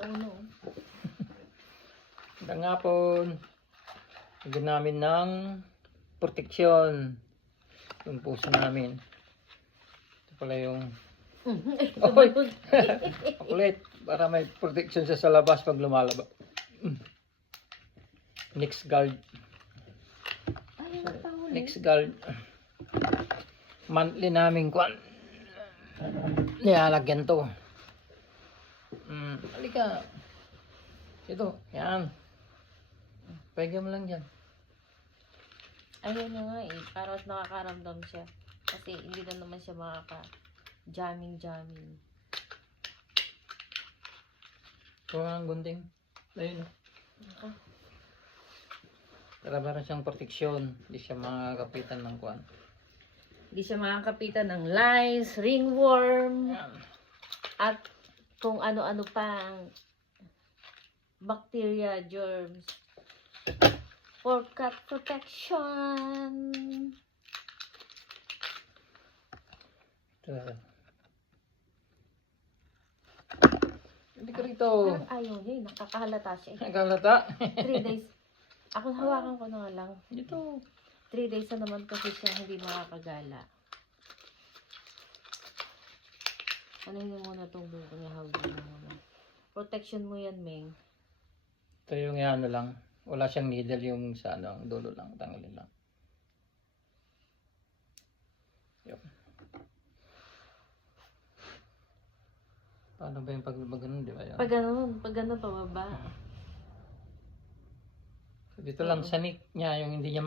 Ano? Magandang hapon. Lagyan namin ng proteksyon yung puso namin. Ito pala yung makulit para may protection siya sa labas pag lumalabas. Next guard. Next guard. Monthly namin kwan. Nilalagyan to. Halika. Ito. Yan. Pwede mo lang dyan. Ayun na nga eh. Para mas nakakaramdam siya. Kasi hindi na naman siya makaka-jamming. Ito ang gunting. Ayun. Para meron siyang proteksyon. Hindi siya makakapitan ng kwan. Hindi siya makakapitan ng lice, ringworm, Yan. at kung ano-ano pang bacteria, germs. For cat protection. Ito. Hindi ka rito. Parang ayaw niya eh. Nakakahalata siya eh. Nagalata. 3 days. Ako hawakan ko na nga lang. Ito. 3 days na naman kasi siya hindi makakagala. Ano yun muna itong buko niya? Hawagin mo muna. Protection mo yan, Meng. Ito yung ano lang. Wala siyang needle yung sa ano, ang dulo lang. Tanggalin lang. Yun. Paano ba yung pag ganun, di ba yun? Pag ganun pababa. So, dito lang sa neck niya, yung hindi niya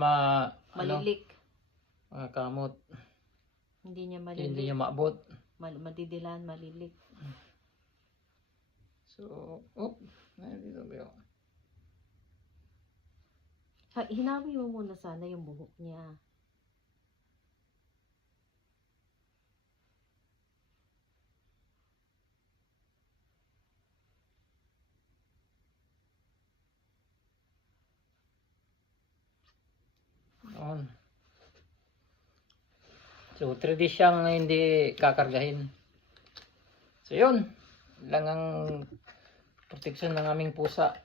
Malilik. makakamot. Hindi niya Hindi malilik. niya maabot. Madidilan, malilik. So, dito ba yun? Hinawi mo muna sana yung buhok niya. On. So, 3 days siyang hindi kakargahin. So, yun. Lang ang protection ng aming pusa.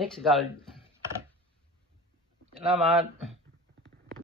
Next guard. Salamat.